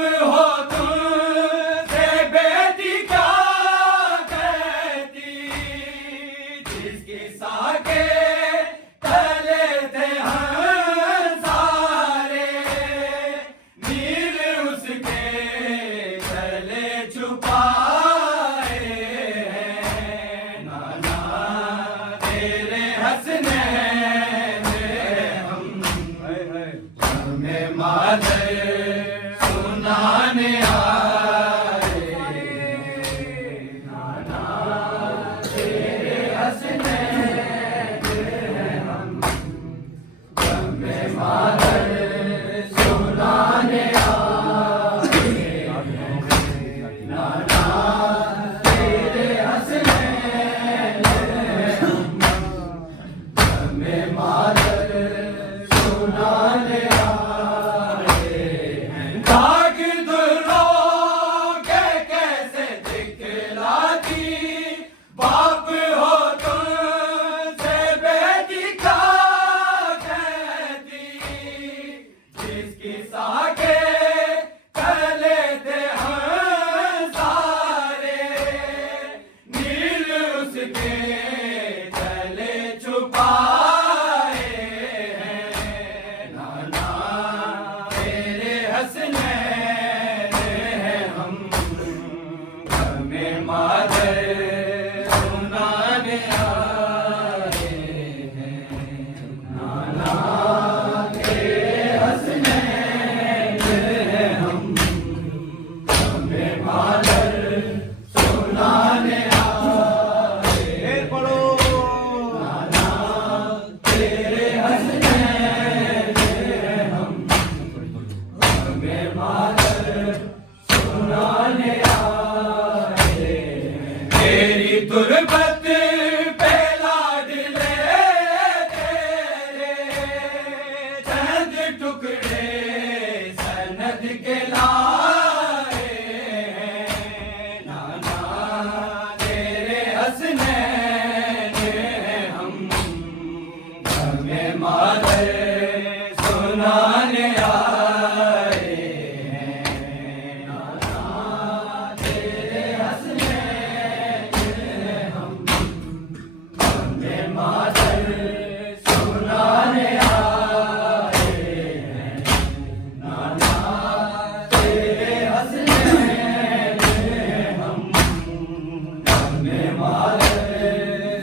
हो तुमसे बेटी क्या कहती, जिसकी साके तले थे हम सारे, नील उसके तले छुपाए हैं। नाना तेरे हंसने में हमें मादर सुनाने आए, नाना तेरे हंसने में हमें मादर सुनाने आए, नाना तेरे हंसने में हमें मादर सुनाने आए हैं। दाग दुर्रों के कैसे दिखलाती, बाप हो तुमसे बेटी क्या कहती, जिसकी साके तले थे हम सारे, नील उसके तले छुपाए हैं। नाना तेरे हंसने में हमें मादर सुनाने आए हैं। नाना तेरे हंसने में हमें मादर सुनाने आए। फिर पढ़ो। नाना तेरे हंसने में हमें मादर सुनाने आए। तेरी तुरबत पे लाडले तेरे चंद टुकड़े सनद के लाए हैं। नाना तेरे हंसने में हमें मादर सुनाने आए हैं। नाना तेरे हंसने में हमें मादर सुनाने आए हैं। नाना तेरे हंसने में हमें मादर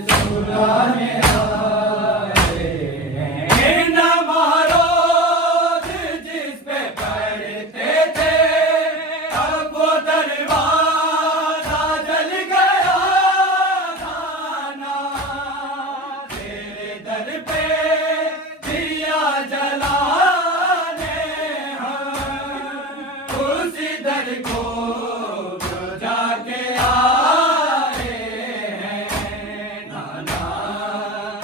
सुनाने आए हैं। न मारो जिस पे पढ़ते थे, अब वो दरवाजा जल गया। नाना तेरे दर पे दिया जलाने हम उसी दर को बुझा के आए हैं। नाना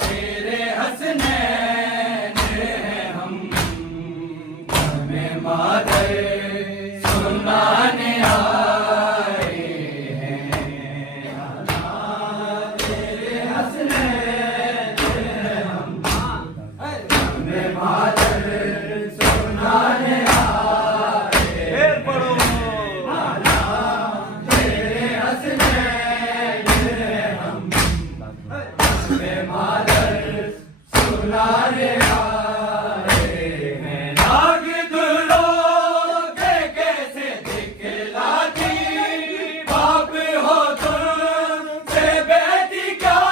तेरे हंसने में हमें मादर सुनाने आए हैं। नाना तेरे हंसने में हमें मादर सुनाने आए। फिर पढ़ो। नाना तेरे हंसने में हमें मादर सुनाने आए हैं। नाग दुर्रों के कैसे दिखलाती, बाप हो तुमसे बेटी क्या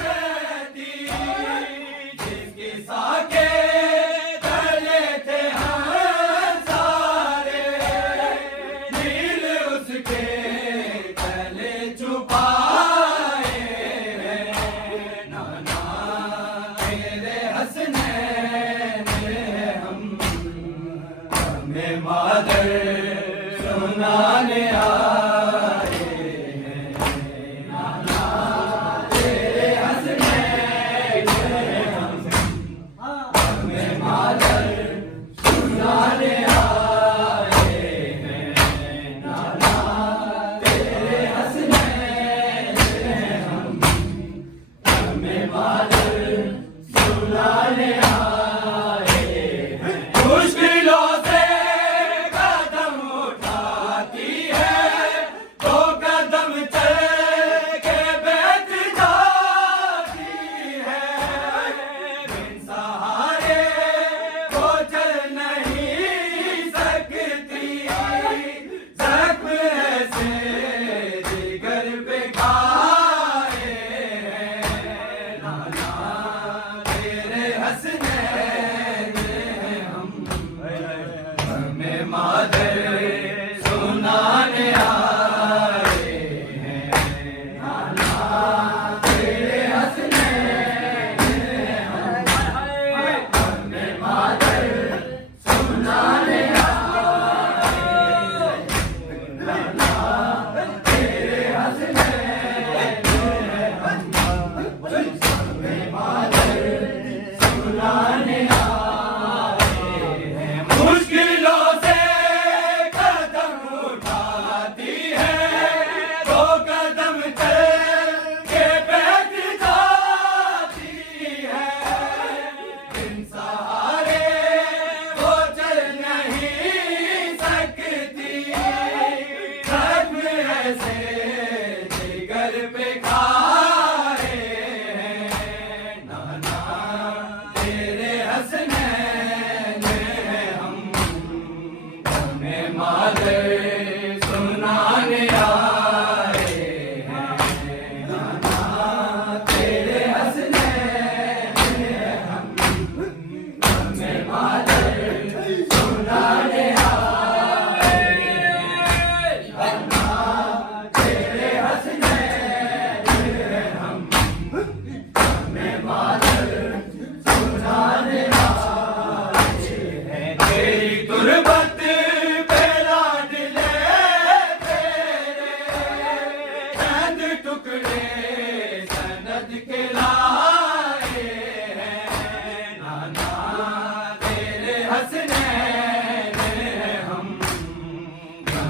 कहती, जिसकी साके तले थे हम सारे, नील उसके तले छुपाए हैं। नाना तेरे हंसने में हमें मादर सुनाने आए हैं। नाना तेरे हंसने में हमें मादर सुनाने आए हैं। नाना तेरे हंसने में हमें मादर सुनाने आए हैं। मुश्किलों से कदम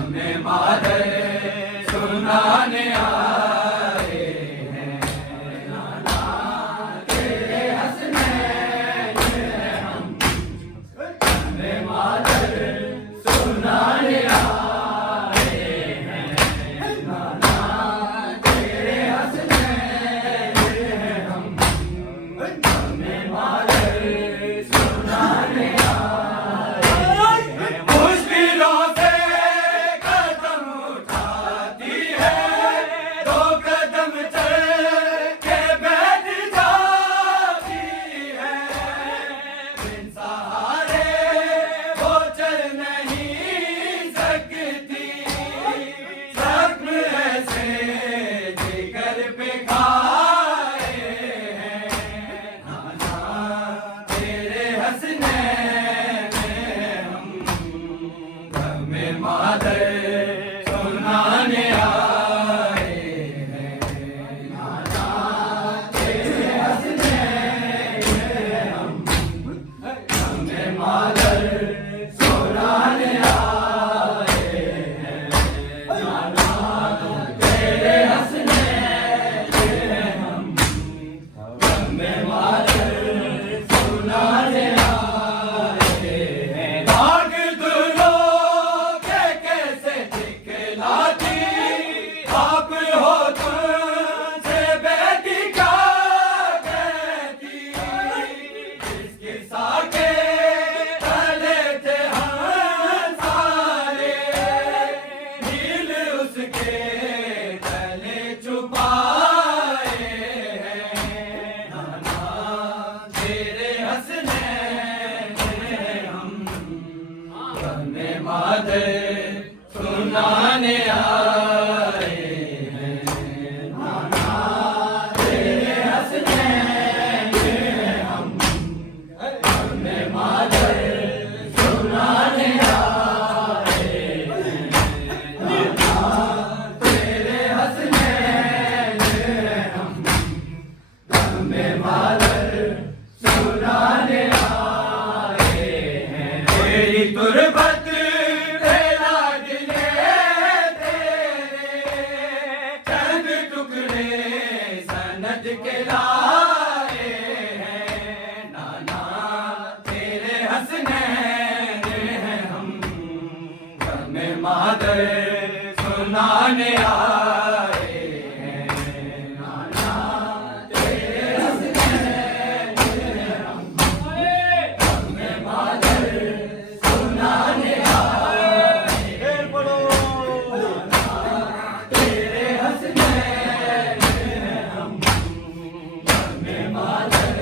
हमें मादर सुनाने आए हैं नाना तेरे हसनैन हम हमें मादर सुनाने आए हैं नाना तेरे हसनैन हम हमें मादर सुनाने मुश्किलों से कदम उठाती है दो कदम चल के बैठ जाती है बिन सहारे वो चल नहीं सकती जख्म ऐसे जिगर पे खाए हैं नाना तेरे हंसनैन हम हमें मादर सुनाने आए हैं नाना तेरे हंसनैन हम हमें मादर सुनाने आए हैं नाना तेरे हंसनैन हम हमें मादर सुनाने आए हैं भाग दुलो के कैसे दिखलाती आप हो तुमसे बेटी क्या कहती इसके साके तले थे हम सारे नील उसके तले छुपाए हैं नाना तेरे हंसनैन हम हमें मादर सुनाने आए हैं नाना तेरे हंसनैन हम हमें मादर सुनाने आए हैं नाना तेरे हंसनैन हम हमें मादर सुनाने आए हैं तेरी तुरबत पे लाडले तेरे चंद टुकड़े सनद के लाए हैं नाना तेरे हंसनैन हम हमें मादर सुनाने आए हैं नाना तेरे हंसनैन हम हमें मादर सुनाने आए हैं नाना तेरे हंसनैन हम हमें मादर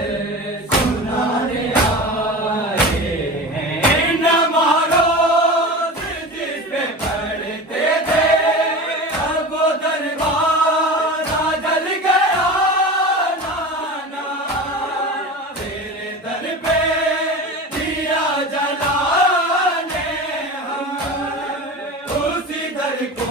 सुनाने आए हैं नमारो जिस पे पढ़ते थे अब वो दरवाजा जल गया नाना तेरे दर पे दिया जलाने हम उसी दर को